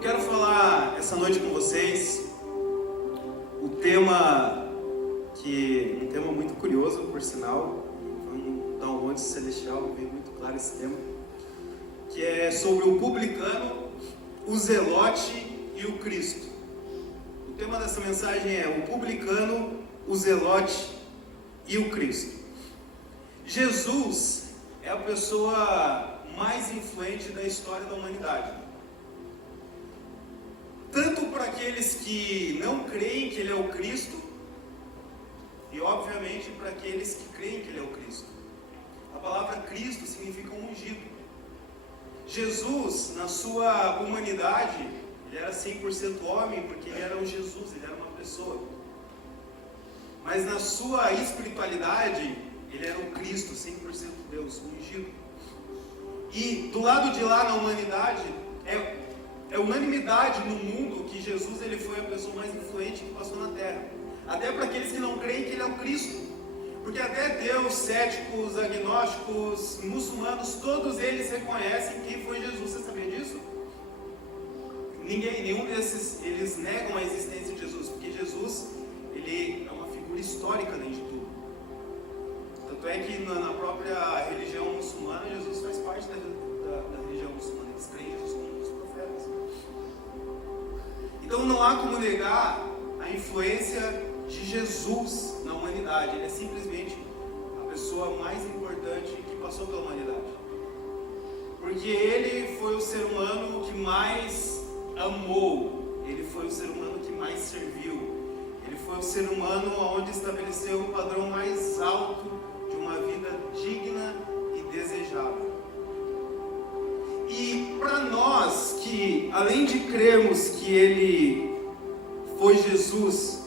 quero falar essa noite com vocês um tema muito curioso, por sinal, um download celestial, veio muito claro esse tema, que é sobre o publicano, o zelote e o Cristo. O tema dessa mensagem é o publicano, o zelote e o Cristo. Jesus é a pessoa mais influente da história da humanidade. Tanto para aqueles que não creem que Ele é o Cristo, e obviamente para aqueles que creem que Ele é o Cristo. A palavra Cristo significa um ungido. Jesus, na sua humanidade, Ele era 100% homem, porque Ele era um Jesus, Ele era uma pessoa. Mas na sua espiritualidade, Ele era o Cristo, 100% Deus, o ungido. E do lado de lá na humanidade, é unanimidade no mundo que Jesus ele foi a pessoa mais influente que passou na Terra. Até para aqueles que não creem que Ele é o Cristo. Porque até ateus, céticos, agnósticos, muçulmanos, todos eles reconhecem quem foi Jesus. Você sabia disso? Nenhum desses, eles negam a existência de Jesus. Porque Jesus, ele é uma figura histórica dentro de tudo. Tanto é que na própria religião muçulmana, Jesus faz parte da religião muçulmana. Eles creem em Jesus como um dos profetas. Então não há como negar a influência de Jesus na humanidade. Ele é simplesmente a pessoa mais importante que passou pela humanidade. Porque Ele foi o ser humano que mais amou. Ele foi o ser humano que mais serviu. Ele foi o ser humano onde estabeleceu o padrão mais alto de uma vida digna e desejável. E para nós que, além de crermos que Ele foi Jesus,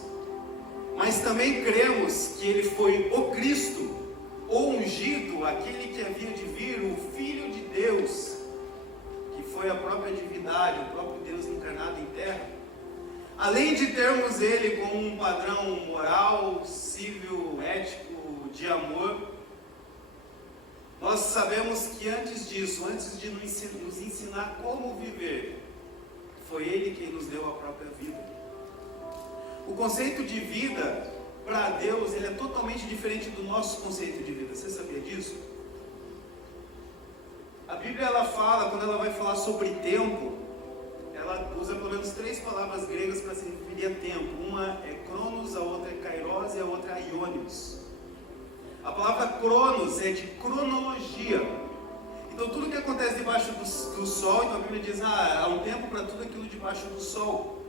mas também cremos que Ele foi o Cristo, o ungido, aquele que havia de vir, o Filho de Deus, que foi a própria divindade, o próprio Deus encarnado em terra, além de termos Ele como um padrão moral, civil, ético, de amor, nós sabemos que antes disso, antes de nos ensinar como viver, foi Ele quem nos deu a própria vida. O conceito de vida, para Deus, ele é totalmente diferente do nosso conceito de vida. Você sabia disso? A Bíblia, ela fala, quando ela vai falar sobre tempo, ela usa pelo menos 3 palavras gregas para se referir a tempo. Uma é cronos, a outra é kairos e a outra é aionios. A palavra cronos é de cronologia. Então tudo que acontece debaixo do sol, então a Bíblia diz, há um tempo para tudo aquilo debaixo do sol.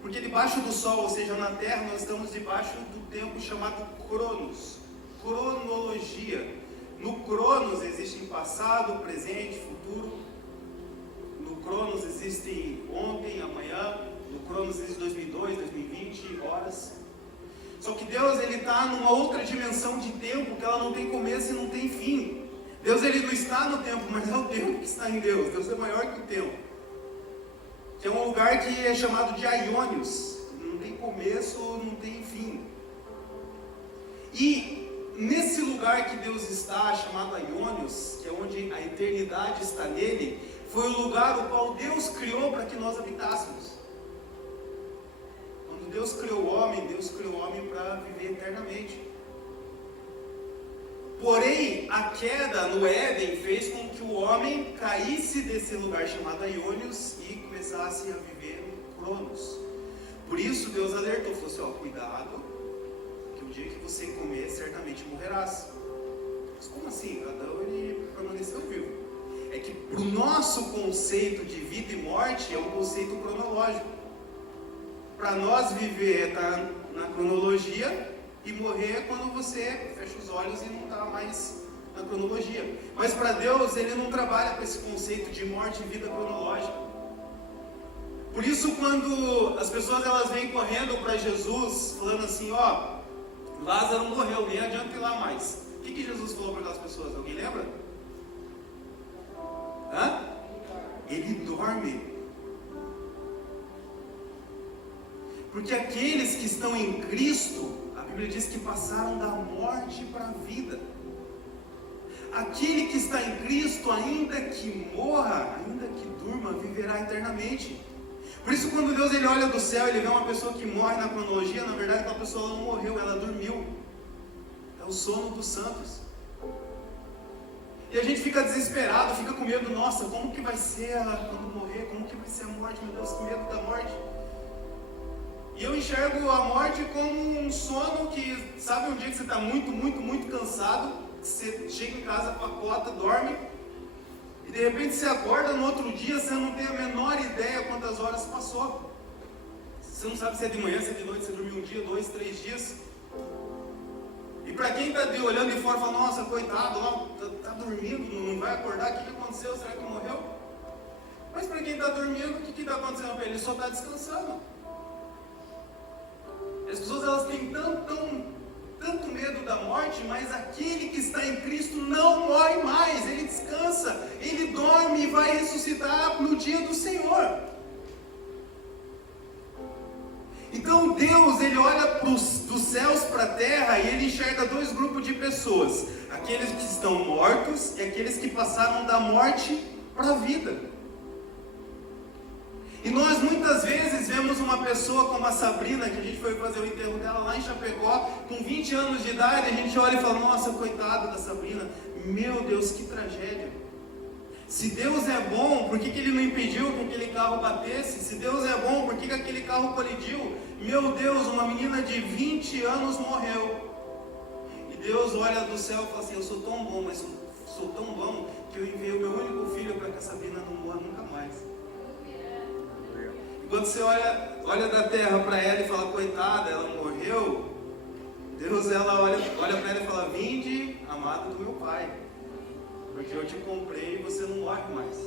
Porque debaixo do sol, ou seja, na terra, nós estamos debaixo do tempo chamado cronos. Cronologia. No cronos existem passado, presente, futuro. No cronos existem ontem, amanhã. No cronos existe 2002, 2020, horas. Só que Deus, ele está numa outra dimensão de tempo, que ela não tem começo e não tem fim. Deus, ele não está no tempo, mas é o tempo que está em Deus. Deus é maior que o tempo. Que é um lugar que é chamado de aionios. Não tem começo, não tem fim. E nesse lugar que Deus está, chamado aionios, que é onde a eternidade está nele, foi o lugar o qual Deus criou para que nós habitássemos. Quando Deus criou o homem para viver eternamente. Porém, a queda no Éden fez com que o homem caísse desse lugar chamado aionios e começasse a viver no cronos. Por isso Deus alertou, falou assim, cuidado, que o dia que você comer, certamente morrerás. Mas como assim? Adão, ele permaneceu vivo. É que para o nosso conceito de vida e morte, é um conceito cronológico. Para nós viver está na cronologia, e morrer é quando você fecha os olhos e não está mais na cronologia. Mas para Deus, Ele não trabalha com esse conceito de morte e vida cronológica. Por isso, quando as pessoas elas vêm correndo para Jesus, falando assim, Lázaro morreu, nem adianta ir lá mais. O que Jesus falou para aquelas pessoas? Alguém lembra? Ele dorme. Porque aqueles que estão em Cristo, a Bíblia diz que passaram da morte para a vida. Aquele que está em Cristo, ainda que morra, ainda que durma, viverá eternamente. Por isso, quando Deus ele olha do céu, ele vê uma pessoa que morre na cronologia, na verdade aquela pessoa não morreu, ela dormiu. É o sono dos santos. E a gente fica desesperado, fica com medo, nossa, como que vai ser quando morrer? Como que vai ser a morte? Meu Deus, que medo da morte. E eu enxergo a morte como um sono que, sabe um dia que você está muito cansado, que você chega em casa, papota, dorme, e de repente você acorda no outro dia, você não tem a menor ideia quantas horas passou. Você não sabe se é de manhã, se é de noite, se dormiu um dia, 2, 3 dias. E para quem está olhando de fora, fala, nossa, coitado, está dormindo, não vai acordar, o que aconteceu? Será que morreu? Mas para quem está dormindo, o que está acontecendo para ele? Ele só está descansando. As pessoas elas têm tanto medo da morte, mas aquele que está em Cristo não morre mais, ele descansa, ele dorme e vai ressuscitar no dia do Senhor. Então Deus, ele olha dos céus para a terra e ele enxerga dois grupos de pessoas, aqueles que estão mortos e aqueles que passaram da morte para a vida. E nós muitas vezes vemos uma pessoa como a Sabrina, que a gente foi fazer o enterro dela lá em Chapecó, com 20 anos de idade, a gente olha e fala, nossa, coitada da Sabrina, meu Deus, que tragédia. Se Deus é bom, por que Ele não impediu que aquele carro batesse? Se Deus é bom, por que aquele carro colidiu? Meu Deus, uma menina de 20 anos morreu. E Deus olha do céu e fala assim, eu sou tão bom, mas sou tão bom, que eu enviei o meu único filho para que a Sabrina não morra nunca mais. Quando você olha da terra para ela e fala, coitada, ela morreu, Deus ela olha para ela e fala, vinde, amado do meu Pai, porque eu te comprei e você não morre mais.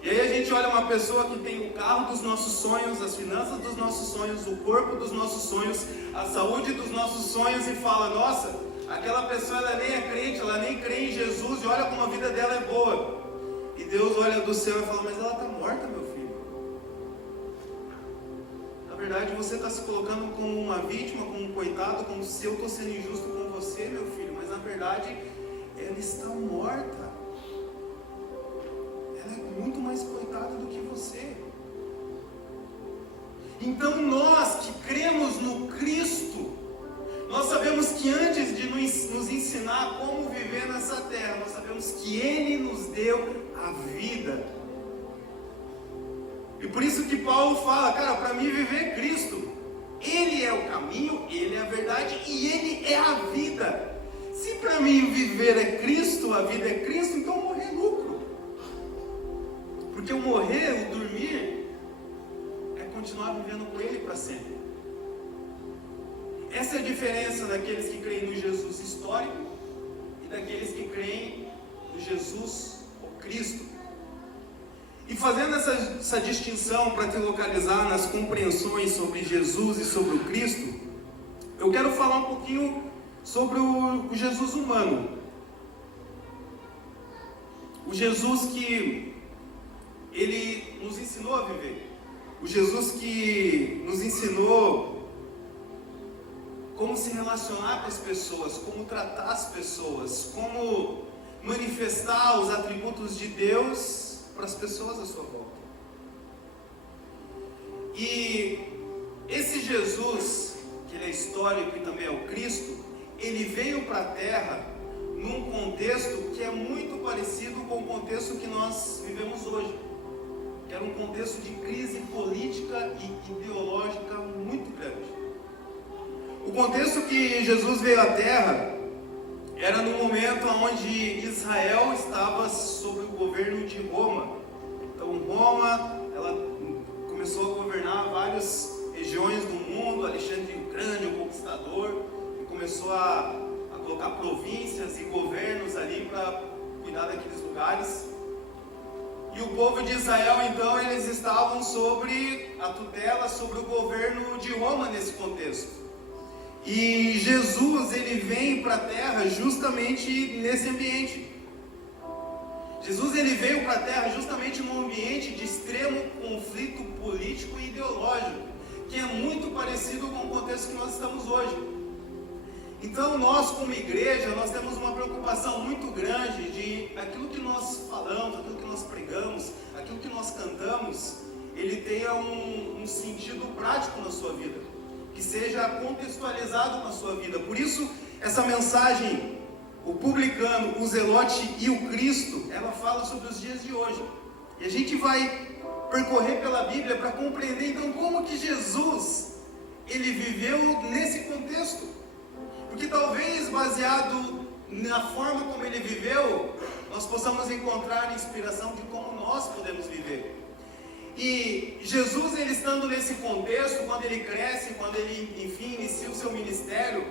E aí a gente olha uma pessoa que tem o carro dos nossos sonhos, as finanças dos nossos sonhos, o corpo dos nossos sonhos, a saúde dos nossos sonhos e fala, nossa, aquela pessoa ela nem é crente, ela nem crê em Jesus e olha como a vida dela é boa. E Deus olha do céu e fala, mas ela está morta, meu filho. Na verdade, você está se colocando como uma vítima, como um coitado, como se eu estou sendo injusto com você, meu filho. Mas na verdade, ela está morta. Ela é muito mais coitada do que você. Então nós que cremos no Cristo, nós sabemos que antes de nos ensinar como viver nessa terra, nós sabemos que Ele nos deu a vida. E por isso que Paulo fala, cara, para mim viver é Cristo. Ele é o caminho, Ele é a verdade e Ele é a vida. Se para mim viver é Cristo, a vida é Cristo, então morrer é lucro. Porque o morrer, o dormir, é continuar vivendo com Ele para sempre. Essa é a diferença daqueles que creem no Jesus histórico e daqueles que creem no Jesus, o Cristo. E fazendo essa distinção para te localizar nas compreensões sobre Jesus e sobre o Cristo, eu quero falar um pouquinho sobre o Jesus humano. O Jesus que Ele nos ensinou a viver. O Jesus que nos ensinou como se relacionar com as pessoas, como tratar as pessoas, como manifestar os atributos de Deus para as pessoas à sua volta. E esse Jesus, que ele é histórico e também é o Cristo, ele veio para a Terra num contexto que é muito parecido com o contexto que nós vivemos hoje, que era um contexto de crise política e ideológica muito grande. O contexto que Jesus veio à Terra era no momento onde Israel estava sob o governo de Roma. Então Roma, ela começou a governar várias regiões do mundo. Alexandre o Grande, o Conquistador, e começou a colocar províncias e governos ali para cuidar daqueles lugares. E o povo de Israel, então, eles estavam sobre a tutela, sobre o governo de Roma nesse contexto. E Jesus, ele vem para a terra justamente nesse ambiente. Jesus, ele veio para a terra justamente num ambiente de extremo conflito político e ideológico, que é muito parecido com o contexto que nós estamos hoje. Então nós como igreja, nós temos uma preocupação muito grande de aquilo que nós falamos, aquilo que nós pregamos, aquilo que nós cantamos, ele tenha um sentido prático na sua vida, que seja contextualizado na sua vida. Por isso, essa mensagem, o publicano, o zelote e o Cristo, ela fala sobre os dias de hoje. E a gente vai percorrer pela Bíblia para compreender então como que Jesus, ele viveu nesse contexto. Porque talvez baseado na forma como ele viveu, nós possamos encontrar inspiração de como nós podemos viver. E Jesus, ele estando nesse contexto, quando ele cresce, quando ele, enfim, inicia o seu ministério,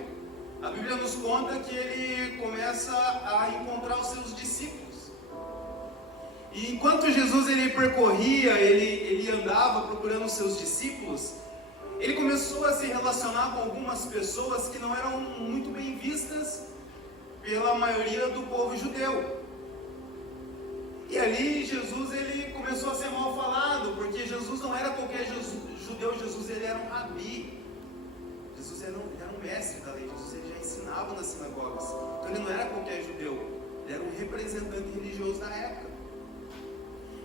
a Bíblia nos conta que ele começa a encontrar os seus discípulos. E enquanto Jesus, ele percorria, ele andava procurando os seus discípulos, ele começou a se relacionar com algumas pessoas que não eram muito bem vistas pela maioria do povo judeu. E ali Jesus, ele começou a ser mal falado, porque Jesus não era qualquer judeu, Jesus, ele era um rabi. Jesus era um mestre da lei, Jesus, ele já ensinava nas sinagogas. Então ele não era qualquer judeu, ele era um representante religioso da época.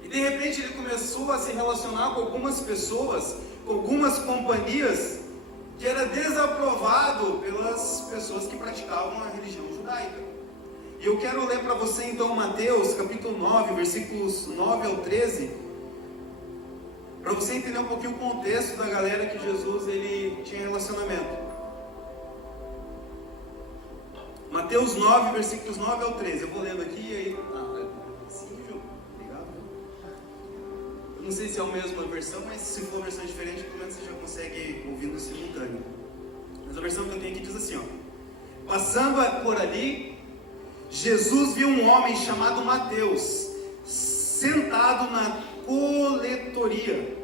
E de repente ele começou a se relacionar com algumas pessoas, com algumas companhias, que era desaprovado pelas pessoas que praticavam a religião judaica. E eu quero ler para você então Mateus capítulo 9, versículos 9 ao 13, para você entender um pouquinho o contexto da galera que Jesus, ele tinha relacionamento. Mateus 9, versículos 9 ao 13, eu vou lendo aqui e aí... sim, Ju, obrigado. Eu não sei se é a mesma versão, mas se for uma versão diferente, pelo menos você já consegue ouvir no simultâneo. Mas a versão que eu tenho aqui diz assim, ó: passando por ali, Jesus viu um homem chamado Mateus, sentado na coletoria,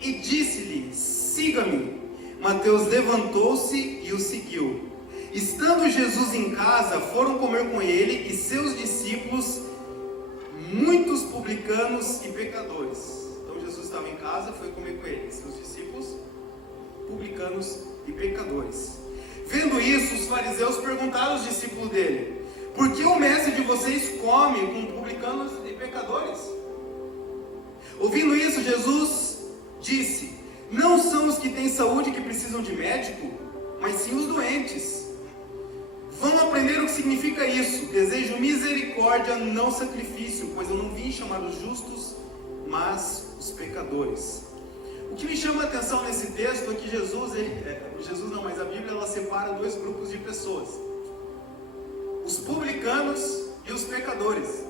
e disse-lhe: siga-me. Mateus levantou-se e o seguiu. Estando Jesus em casa, foram comer com ele e seus discípulos muitos publicanos e pecadores. Então Jesus estava em casa, foi comer com ele, seus discípulos, publicanos e pecadores. Vendo isso, os fariseus perguntaram aos discípulos dele: por que o mestre de vocês come com publicanos e pecadores? Ouvindo isso, Jesus disse: não são os que têm saúde que precisam de médico, mas sim os doentes. Vão aprender o que significa isso: desejo misericórdia, não sacrifício, pois eu não vim chamar os justos, mas os pecadores. O que me chama a atenção nesse texto é que mas a Bíblia, ela separa dois grupos de pessoas: os publicanos e os pecadores.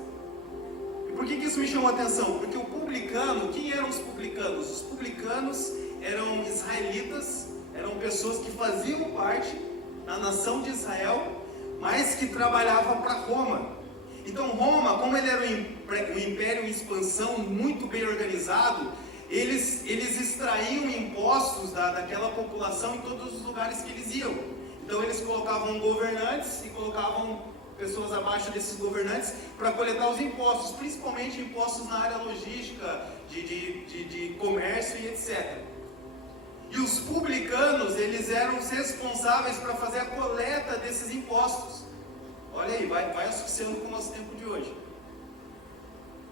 E por que isso me chamou a atenção? Porque o publicano, quem eram os publicanos? Os publicanos eram israelitas, eram pessoas que faziam parte da nação de Israel, mas que trabalhavam para Roma. Então Roma, como ele era um império em expansão, muito bem organizado, eles extraíam impostos daquela população em todos os lugares que eles iam. Então eles colocavam governantes e colocavam pessoas abaixo desses governantes para coletar os impostos, principalmente impostos na área logística, de comércio e etc. E os publicanos, eles eram os responsáveis para fazer a coleta desses impostos. Olha aí, vai associando com o nosso tempo de hoje.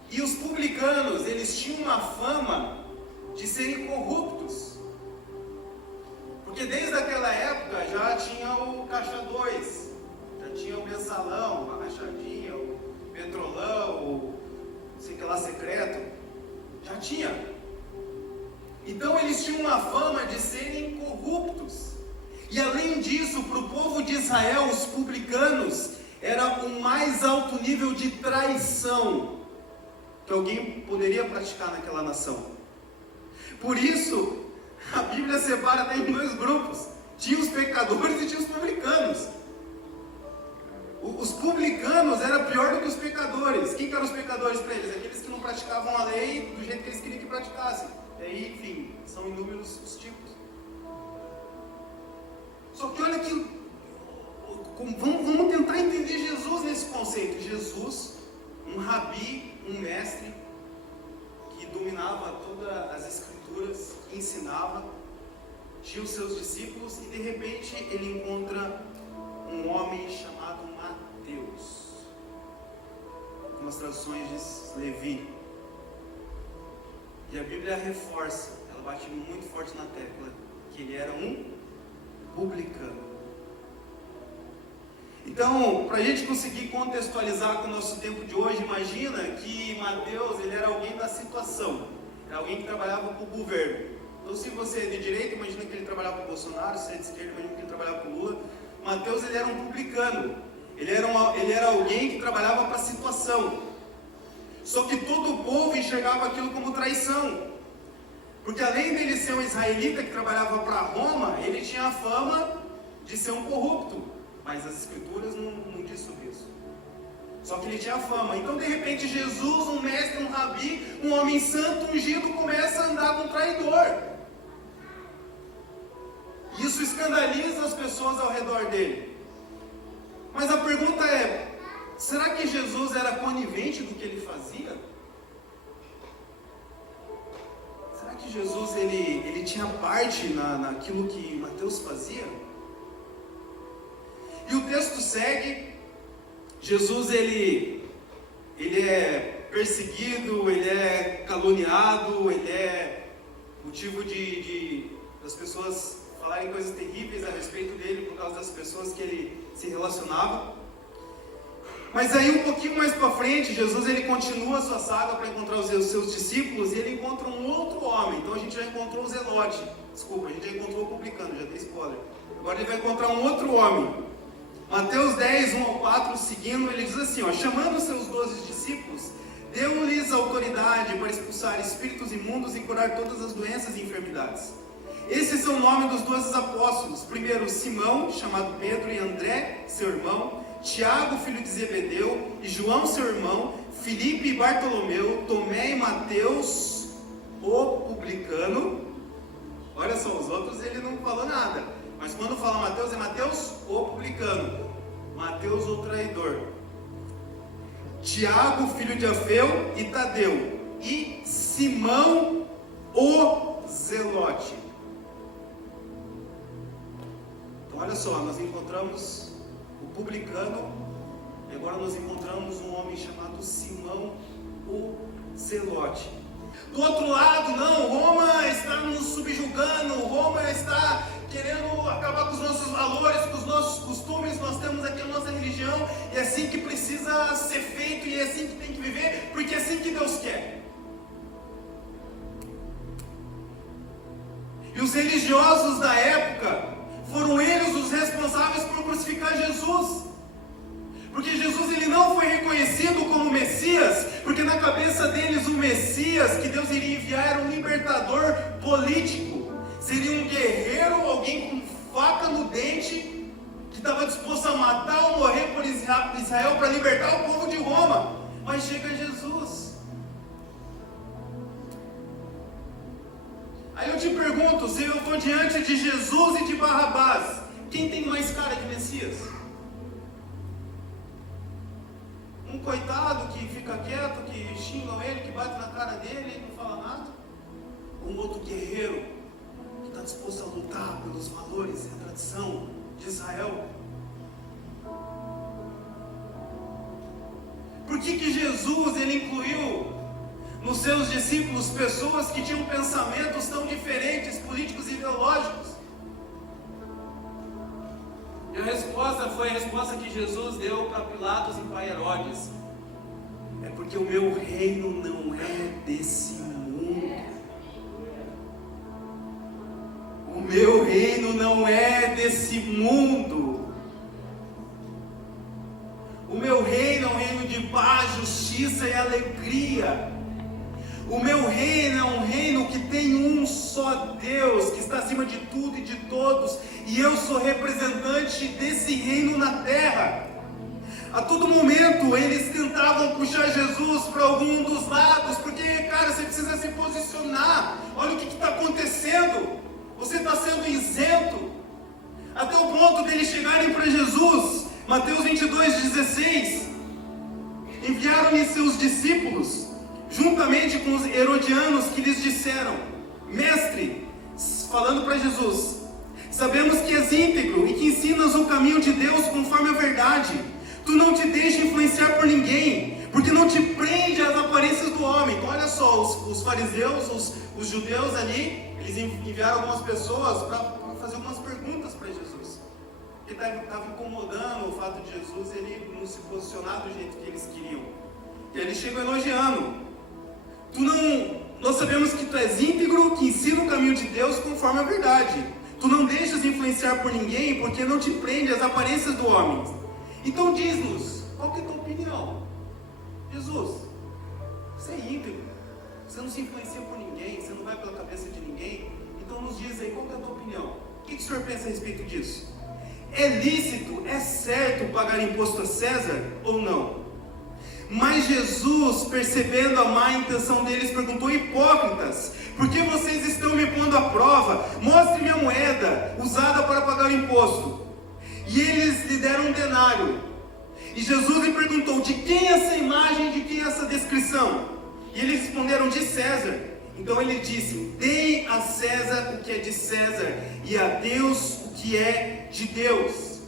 E os publicanos, eles tinham uma fama de serem corruptos. Porque desde aquela época já tinha o caixa 2, já tinha o mensalão, a rachadinha, o petrolão, o sei que lá secreto, já tinha. Então eles tinham uma fama de serem corruptos. E além disso, para o povo de Israel, os publicanos era o mais alto nível de traição que alguém poderia praticar naquela nação. Por isso, a Bíblia separa até em dois grupos: tinha os pecadores e tinha os publicanos. Os publicanos eram pior do que os pecadores. Quem que eram os pecadores para eles? Aqueles que não praticavam a lei do jeito que eles queriam que praticassem. E aí, enfim, são inúmeros os tipos. Só que olha que vamos tentar entender Jesus nesse conceito. Jesus, um rabi, um mestre que dominava todas as escrituras, que ensinava, tinha os seus discípulos, e de repente ele encontra um homem chamado Mateus. Algumas traduções diz Levi. E a Bíblia reforça, ela bate muito forte na tecla, que ele era um publicano. Então, para a gente conseguir contextualizar com o nosso tempo de hoje, imagina que Mateus, ele era alguém da situação, era alguém que trabalhava para o governo. Então, se você é de direita, imagina que ele trabalhava para o Bolsonaro, se é de esquerda, imagina que ele trabalhava para o Lula. Mateus, ele era um publicano, ele era alguém que trabalhava para a situação. Só que todo o povo enxergava aquilo como traição, porque além dele ser um israelita que trabalhava para Roma, ele tinha a fama de ser um corrupto. Mas as escrituras não diz sobre isso. Só que ele tinha fama. Então, de repente, Jesus, um mestre, um rabi, um homem santo, ungido, começa a andar com um traidor. Isso escandaliza as pessoas ao redor dele. Mas a pergunta é, será que Jesus era conivente do que ele fazia? Será que Jesus ele tinha parte naquilo que Mateus fazia? E o texto segue, Jesus ele é perseguido, ele é caluniado, ele é motivo das pessoas falarem coisas terríveis a respeito dele por causa das pessoas que ele se relacionava. Mas aí um pouquinho mais para frente, Jesus ele continua a sua saga para encontrar os seus discípulos e ele encontra um outro homem. Então a gente já encontrou o Zelote, desculpa, a gente já encontrou o publicano, já dei spoiler. Agora ele vai encontrar um outro homem. Mateus 10, 1 ao 4, seguindo, ele diz assim, chamando seus 12 discípulos, deu-lhes autoridade para expulsar espíritos imundos e curar todas as doenças e enfermidades. Esses são o nome dos 12 apóstolos. Primeiro, Simão, chamado Pedro, e André, seu irmão, Tiago, filho de Zebedeu, e João, seu irmão, Filipe e Bartolomeu, Tomé e Mateus, o publicano. Olha só, os outros ele não falou nada. Mas quando fala Mateus, é Mateus, o publicano. Mateus, o traidor. Tiago, filho de Alfeu, e Tadeu. E Simão, o zelote. Então, olha só, nós encontramos o publicano. E agora nós encontramos um homem chamado Simão, o zelote. Do outro lado, não, Roma está nos subjugando, Roma está querendo acabar com os nossos valores, com os nossos costumes, nós temos aqui a nossa religião, e é assim que precisa ser feito, e é assim que tem que viver, porque é assim que Deus quer. E os religiosos da época, foram eles os responsáveis por crucificar Jesus. Porque Jesus ele não foi reconhecido como Messias, porque na cabeça deles o Messias que Deus iria enviar era um libertador político. Seria um guerreiro, alguém com faca no dente, que estava disposto a matar ou morrer por Israel para libertar o povo de Roma. Mas chega Jesus. Aí eu te pergunto, se eu estou diante de Jesus e de Barrabás, quem tem mais cara de Messias? Um coitado que fica quieto, que xingam ele, que bate na cara dele e não fala nada? Um outro guerreiro que está disposto a lutar pelos valores e a tradição de Israel? Por que Jesus ele incluiu nos seus discípulos pessoas que tinham pensamentos tão diferentes, políticos e ideológicos? E a resposta foi a resposta que Jesus deu para Pilatos e para Herodes: é porque o meu reino não é desse mundo. O meu reino não é desse mundo. O meu reino é um reino de paz, justiça e alegria. O meu reino é um reino que tem um só Deus, que está acima de tudo e de todos, e eu sou representante desse reino na terra. A todo momento eles tentavam puxar Jesus para algum dos lados, porque, cara, você precisa se posicionar. Olha o que está acontecendo, você está sendo isento. Até o ponto deles chegarem para Jesus. Mateus 22:16, enviaram-lhe seus discípulos, juntamente com os herodianos, que lhes disseram: Mestre, falando para Jesus, sabemos que és íntegro e que ensinas o caminho de Deus conforme a verdade, Tu não te deixa influenciar por ninguém, porque não te prende às aparências do homem. Então olha só, os fariseus, os judeus ali, eles enviaram algumas pessoas para fazer algumas perguntas para Jesus. Porque estava incomodando o fato de Jesus ele não se posicionar do jeito que eles queriam. E eles chegam elogiando. Nós sabemos que tu és íntegro, que ensina o caminho de Deus conforme a verdade. Tu não deixas influenciar por ninguém, porque não te prende às aparências do homem. Então diz-nos, qual que é a tua opinião? Jesus, você é íntegro, você não se influencia por ninguém, você não vai pela cabeça de ninguém, então nos diz aí, qual que é a tua opinião? O que o senhor pensa a respeito disso? É lícito, é certo pagar imposto a César ou não? Mas Jesus, percebendo a má intenção deles, perguntou: hipócritas, por que vocês estão me pondo à prova? Mostre-me a moeda usada para pagar o imposto. E eles lhe deram um denário. E Jesus lhe perguntou: de quem é essa imagem, de quem é essa descrição? E eles responderam: de César. Então ele disse: deem a César o que é de César, e a Deus o que é de Deus.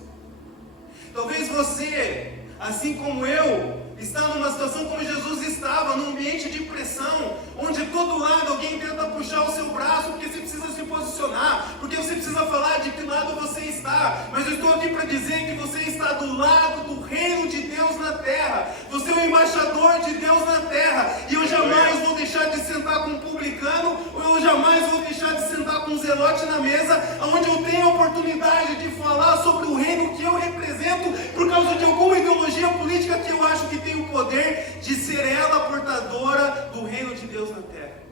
Talvez você, assim como eu, está numa situação como Jesus estava, num ambiente de pressão, onde todo lado alguém tenta puxar o seu braço, porque você precisa se posicionar, porque você precisa falar de que lado você está. Mas eu estou aqui para dizer que você está do lado do reino de Deus na terra. Você é o embaixador de Deus na terra. E eu jamais vou deixar de sentar com um publicano, ou eu jamais vou deixar de sentar com um zelote na mesa, onde eu tenho a oportunidade de falar sobre o reino que eu represento, por causa de alguma ideologia política que eu acho que tem o poder de ser ela portadora do reino de Deus na terra.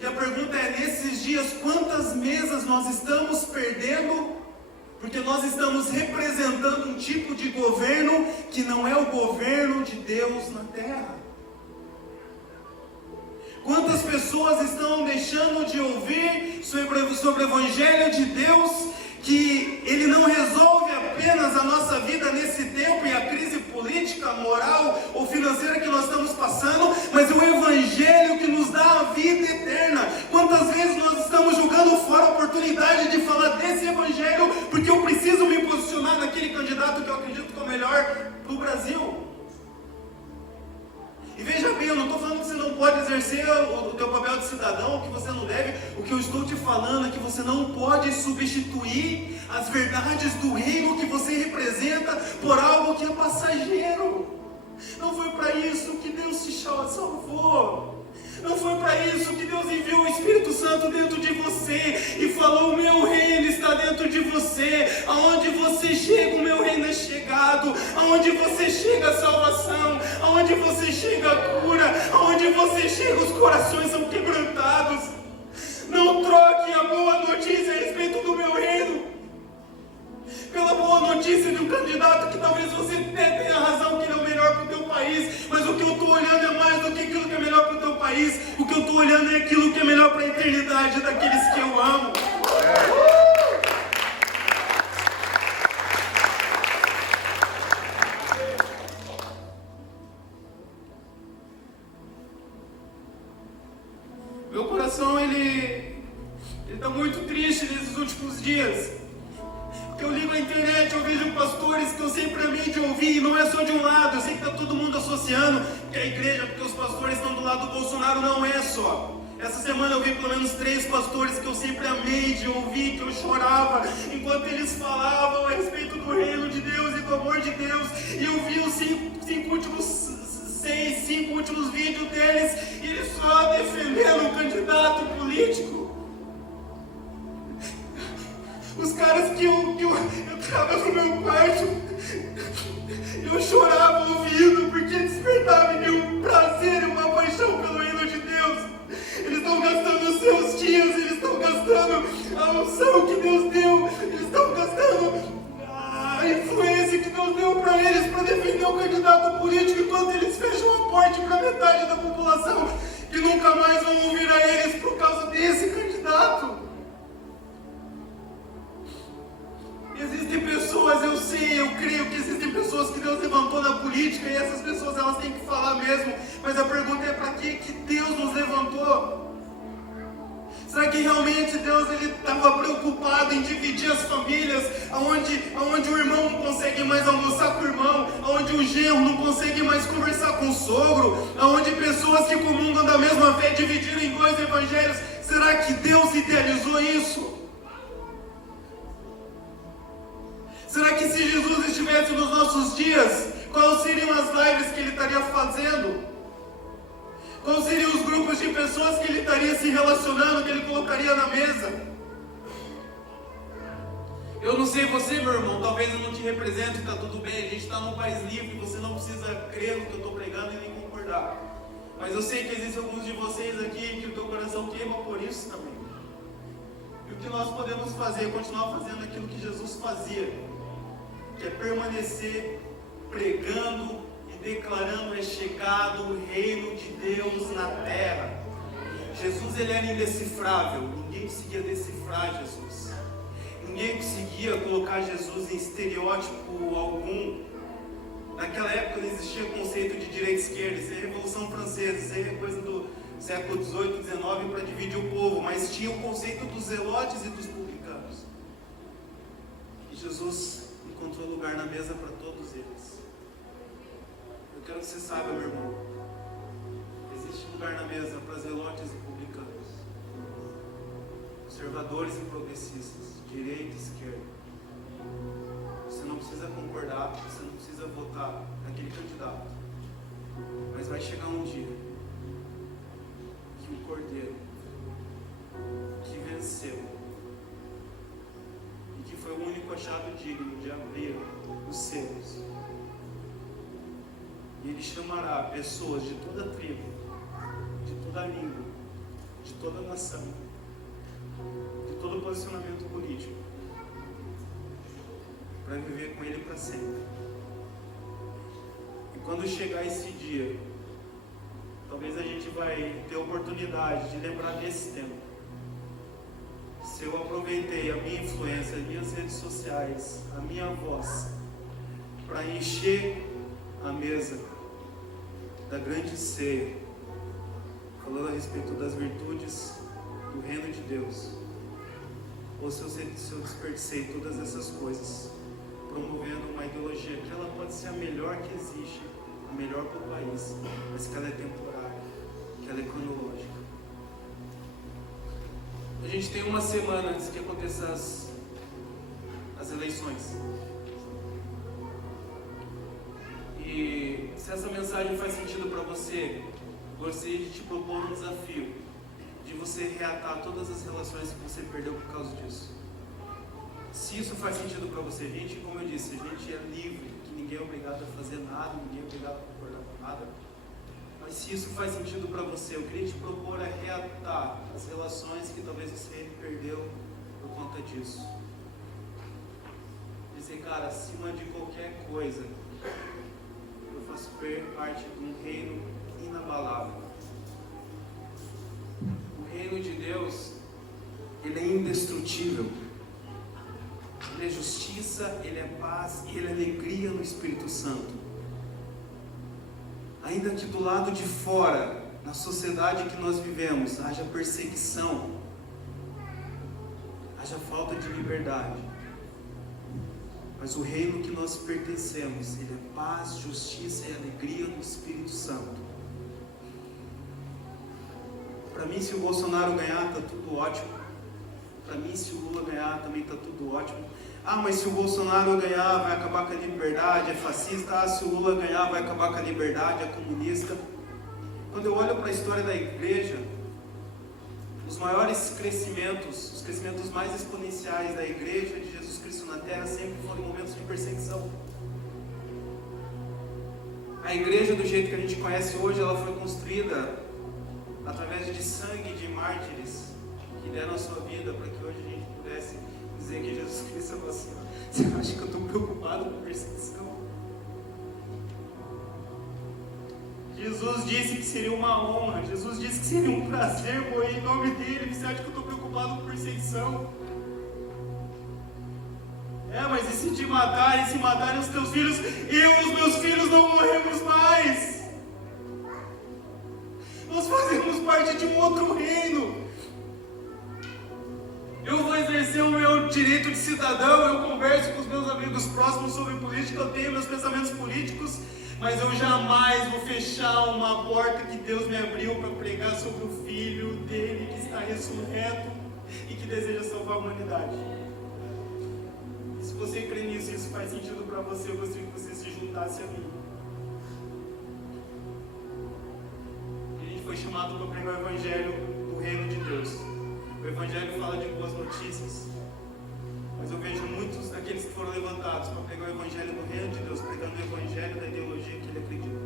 E a pergunta é: nesses dias, quantas mesas nós estamos perdendo, porque nós estamos representando um tipo de governo que não é o governo de Deus na terra? Quantas pessoas estão deixando de ouvir sobre o Evangelho de Deus, que ele não resolve apenas a nossa vida nesse tempo e a crise política, moral ou financeira que nós estamos passando, mas é o Evangelho que nos dá a vida eterna. Quantas vezes nós estamos jogando fora a oportunidade de falar desse Evangelho, porque eu preciso me posicionar naquele candidato que eu acredito que é o melhor para o Brasil? E veja bem, eu não estou falando que você não pode exercer o teu papel de cidadão, que você não deve. O que eu estou te falando é que você não pode substituir as verdades do reino que você representa por algo que é passageiro. Não foi para isso que Deus te salvou. Não foi para isso que Deus enviou o Espírito Santo dentro de você e falou: o meu reino está dentro de você. Aonde você chega, o meu reino é chegado. Aonde você chega, a salvação. Aonde você chega, a cura. Aonde você chega, os corações são quebrantados. Não troque a boa notícia a respeito do meu reino pela boa notícia de um candidato que talvez você até tenha razão que ele é o melhor para o teu país, mas o que eu estou olhando é mais do que aquilo que é melhor para o teu país. O que eu estou olhando é aquilo que é melhor para a eternidade daqueles que eu amo. Meu coração ele está muito triste nesses últimos dias. Eu ligo a internet, eu vejo pastores que eu sempre amei de ouvir, e não é só de um lado. Eu sei que está todo mundo associando que a igreja, porque os pastores estão do lado do Bolsonaro, não é só. Essa semana eu vi pelo menos 3 pastores que eu sempre amei de ouvir, que eu chorava enquanto eles falavam a respeito do reino de Deus e do amor de Deus. E eu vi os 5 últimos vídeos deles, e eles só defendendo um candidato político. Os caras que eu entrava no meu quarto, eu chorava ouvindo, porque despertava em mim um prazer e uma paixão pelo reino de Deus. Eles estão gastando os seus dias, eles estão gastando a unção que Deus deu, eles estão gastando a influência que Deus deu para eles para defender um candidato político, enquanto eles fecham a porta para metade da população, que nunca mais vão ouvir a eles por causa desse candidato. Existem pessoas, eu sei, eu creio que existem pessoas que Deus levantou na política, e essas pessoas elas têm que falar mesmo, mas a pergunta é: para que Deus nos levantou? Será que realmente Deus estava preocupado em dividir as famílias, onde o irmão não consegue mais almoçar com o irmão, onde o genro não consegue mais conversar com o sogro, onde pessoas que comungam da mesma fé dividiram em dois evangelhos? Será que Deus idealizou isso? Será que se Jesus estivesse nos nossos dias, quais seriam as lives que Ele estaria fazendo? Quais seriam os grupos de pessoas que Ele estaria se relacionando, que Ele colocaria na mesa? Eu não sei você, meu irmão, talvez eu não te represente, está tudo bem, a gente está num país livre, você não precisa crer no que eu estou pregando e nem concordar. Mas eu sei que existem alguns de vocês aqui que o teu coração queima por isso também. E o que nós podemos fazer é continuar fazendo aquilo que Jesus fazia, que é permanecer pregando e declarando: é chegado o reino de Deus na terra. Jesus, ele era indecifrável, ninguém conseguia decifrar Jesus, ninguém conseguia colocar Jesus em estereótipo algum. Naquela época não existia o conceito de direita e esquerda, isso é a Revolução Francesa, isso é coisa do século XVIII, XIX para dividir o povo, mas tinha o conceito dos zelotes e dos publicanos. E Jesus encontrou lugar na mesa para todos eles. Eu quero que você saiba, meu irmão, existe lugar na mesa para zelotes e publicanos, conservadores e progressistas, direita e esquerda. Você não precisa concordar, você não precisa votar naquele candidato, mas vai chegar um dia que o Cordeiro que venceu e que foi o único achado digno de abrir os selos, e ele chamará pessoas de toda tribo, de toda língua, de toda nação, de todo posicionamento político, para viver com ele para sempre. E quando chegar esse dia, talvez a gente vai ter a oportunidade de lembrar desse tempo. Se eu aproveitei a minha influência, as minhas redes sociais, a minha voz, para encher a mesa da grande ceia, falando a respeito das virtudes do reino de Deus, ou se eu desperdicei todas essas coisas, promovendo uma ideologia que ela pode ser a melhor que existe, a melhor para o país, mas que ela é temporária, que ela é cronológica. A gente tem uma semana antes que aconteçam as eleições. E se essa mensagem faz sentido para você, gostaria de te propor um desafio, de você reatar todas as relações que você perdeu por causa disso. Se isso faz sentido para você, gente, como eu disse, a gente é livre, que ninguém é obrigado a fazer nada, ninguém é obrigado a concordar com nada. Mas se isso faz sentido para você, eu queria te propor a reatar as relações que talvez você perdeu por conta disso. Dizer, cara, acima de qualquer coisa, eu faço parte de um reino inabalável. O reino de Deus, ele é indestrutível. Ele é justiça, ele é paz e ele é alegria no Espírito Santo. Ainda que do lado de fora, na sociedade que nós vivemos, haja perseguição, haja falta de liberdade, mas o reino que nós pertencemos, ele é paz, justiça e alegria no Espírito Santo. Para mim, se o Bolsonaro ganhar, está tudo ótimo. Para mim, se o Lula ganhar, também está tudo ótimo. Ah, mas se o Bolsonaro ganhar, vai acabar com a liberdade, é fascista. Ah, se o Lula ganhar, vai acabar com a liberdade, é comunista. Quando eu olho para a história da igreja, os maiores crescimentos, os crescimentos mais exponenciais da igreja de Jesus Cristo na Terra sempre foram em momentos de perseguição. A igreja, do jeito que a gente conhece hoje, ela foi construída através de sangue de mártires que deram a sua vida para que hoje a gente pudesse dizer que Jesus Cristo é você. Você acha que eu estou preocupado com perseguição? Jesus disse que seria uma honra, Jesus disse que seria um prazer morrer em nome dele. Você acha que eu estou preocupado com perseguição? Mas e se te matarem, se matarem os teus filhos, eu e os meus filhos não morremos mais. Nós fazemos parte de um outro reino. direito de cidadão, eu converso com os meus amigos próximos sobre política, eu tenho meus pensamentos políticos, mas eu jamais vou fechar uma porta que Deus me abriu para pregar sobre o Filho dele que está ressurreto e que deseja salvar a humanidade. E se você crê nisso, isso faz sentido para você, eu gostaria que você se juntasse a mim. A gente foi chamado para pregar o Evangelho do Reino de Deus. O Evangelho fala de boas notícias, mas eu vejo muitos daqueles que foram levantados para pregar o Evangelho do Reino de Deus, pregando o Evangelho da ideologia que ele acredita.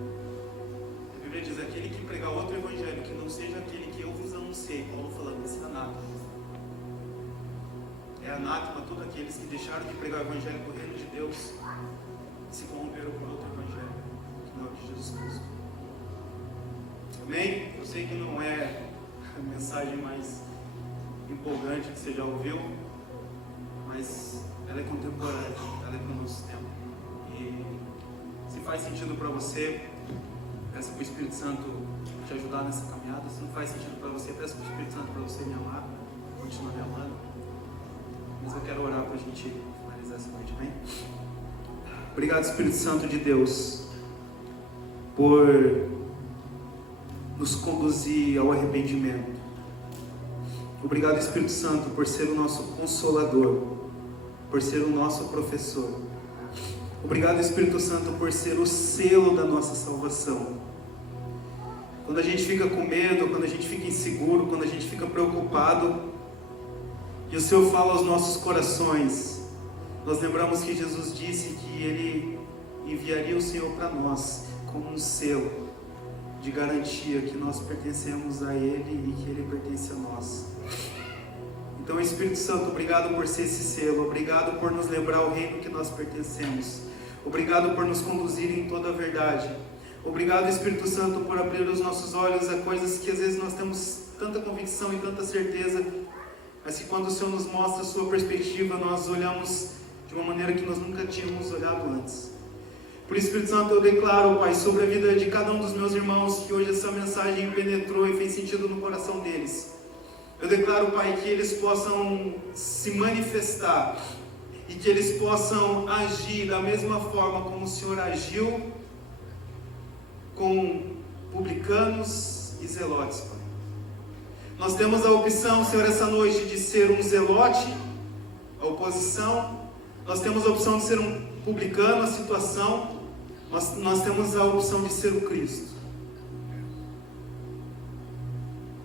A Bíblia diz, aquele que pregar outro Evangelho, que não seja aquele que eu vos anunciei, Paulo falando, esse é anátema. É anátema todos aqueles que deixaram de pregar o Evangelho do Reino de Deus e se corromperam por outro Evangelho, que não é o de Jesus Cristo. Amém? Eu sei que não é a mensagem mais empolgante que você já ouviu, mas ela é contemporânea, ela é para o nosso tempo. E se faz sentido para você, peça para o Espírito Santo te ajudar nessa caminhada. Se não faz sentido para você, peça para o Espírito Santo para você me amar, continuar me amando. Mas eu quero orar para a gente finalizar essa noite, bem? Obrigado, Espírito Santo de Deus, por nos conduzir ao arrependimento. Obrigado, Espírito Santo, por ser o nosso consolador, por ser o nosso professor. Obrigado, Espírito Santo, por ser o selo da nossa salvação. Quando a gente fica com medo, quando a gente fica inseguro, quando a gente fica preocupado, e o Senhor fala aos nossos corações, nós lembramos que Jesus disse que Ele enviaria o Senhor para nós como um selo de garantia que nós pertencemos a Ele e que Ele pertence a nós. Então, Espírito Santo, obrigado por ser esse selo, obrigado por nos lembrar o reino que nós pertencemos, obrigado por nos conduzir em toda a verdade, obrigado, Espírito Santo, por abrir os nossos olhos a coisas que às vezes nós temos tanta convicção e tanta certeza, mas que quando o Senhor nos mostra a sua perspectiva, nós olhamos de uma maneira que nós nunca tínhamos olhado antes. Por Espírito Santo, eu declaro, Pai, sobre a vida de cada um dos meus irmãos, que hoje essa mensagem penetrou e fez sentido no coração deles. Eu declaro, Pai, que eles possam se manifestar e que eles possam agir da mesma forma como o Senhor agiu com publicanos e zelotes, Pai. Nós temos a opção, Senhor, essa noite de ser um zelote, a oposição. Nós temos a opção de ser um publicano, a situação. Nós temos a opção de ser o Cristo.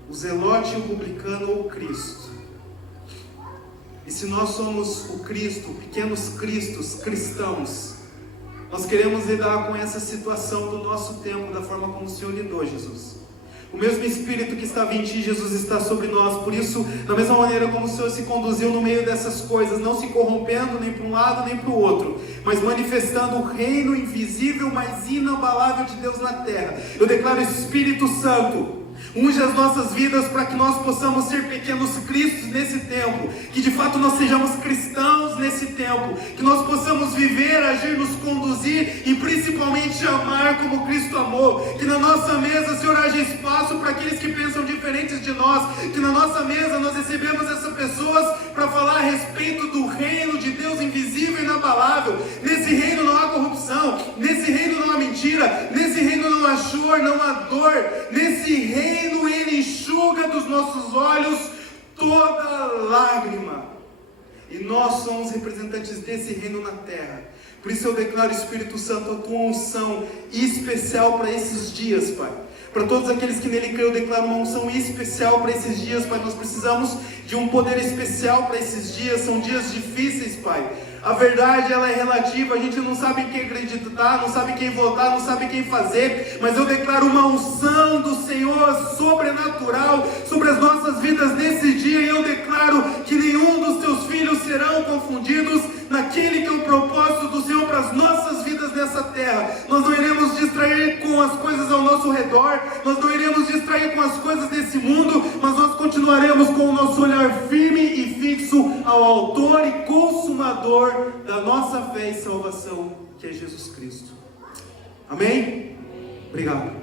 O zelote, o publicano ou o Cristo. E se nós somos o Cristo, pequenos cristos, cristãos, nós queremos lidar com essa situação do nosso tempo, da forma como o Senhor lidou, Jesus. O mesmo Espírito que estava em ti, Jesus, está sobre nós. Por isso, da mesma maneira como o Senhor se conduziu no meio dessas coisas, não se corrompendo nem para um lado nem para o outro, mas manifestando o reino invisível, mas inabalável de Deus na terra. Eu declaro, Espírito Santo, unge as nossas vidas para que nós possamos ser pequenos cristos nesse tempo, que de fato nós sejamos cristãos nesse tempo, que nós possamos viver, agir, nos conduzir e principalmente amar como Cristo amou, que na nossa mesa, Senhor, haja espaço para aqueles que pensam diferentes de nós, que na nossa mesa nós recebemos essas pessoas para falar a respeito do reino de Deus invisível e inabalável. Nesse reino não há corrupção, nesse reino não há mentira, nesse reino não há choro, não há dor, nesse reino Ele enxuga dos nossos olhos toda lágrima. E nós somos representantes desse reino na terra. Por isso eu declaro, Espírito Santo, a tua unção especial para esses dias, Pai. Para todos aqueles que nele creem, eu declaro uma unção especial para esses dias, Pai. Nós precisamos de um poder especial para esses dias. São dias difíceis, Pai. A verdade, ela é relativa, a gente não sabe em quem acreditar, não sabe quem votar, não sabe quem fazer, mas eu declaro uma unção do Senhor sobrenatural sobre as nossas vidas nesse dia, e eu declaro que nenhum dos teus filhos serão confundidos naquele que é o propósito do Senhor para as nossas vidas nessa terra. Nós não iremos distrair com as coisas ao nosso redor, nós não iremos distrair com as coisas desse mundo, mas nós continuaremos com o nosso olhar firme e fixo ao autor e consumador da nossa fé e salvação, que é Jesus Cristo. Amém? Obrigado.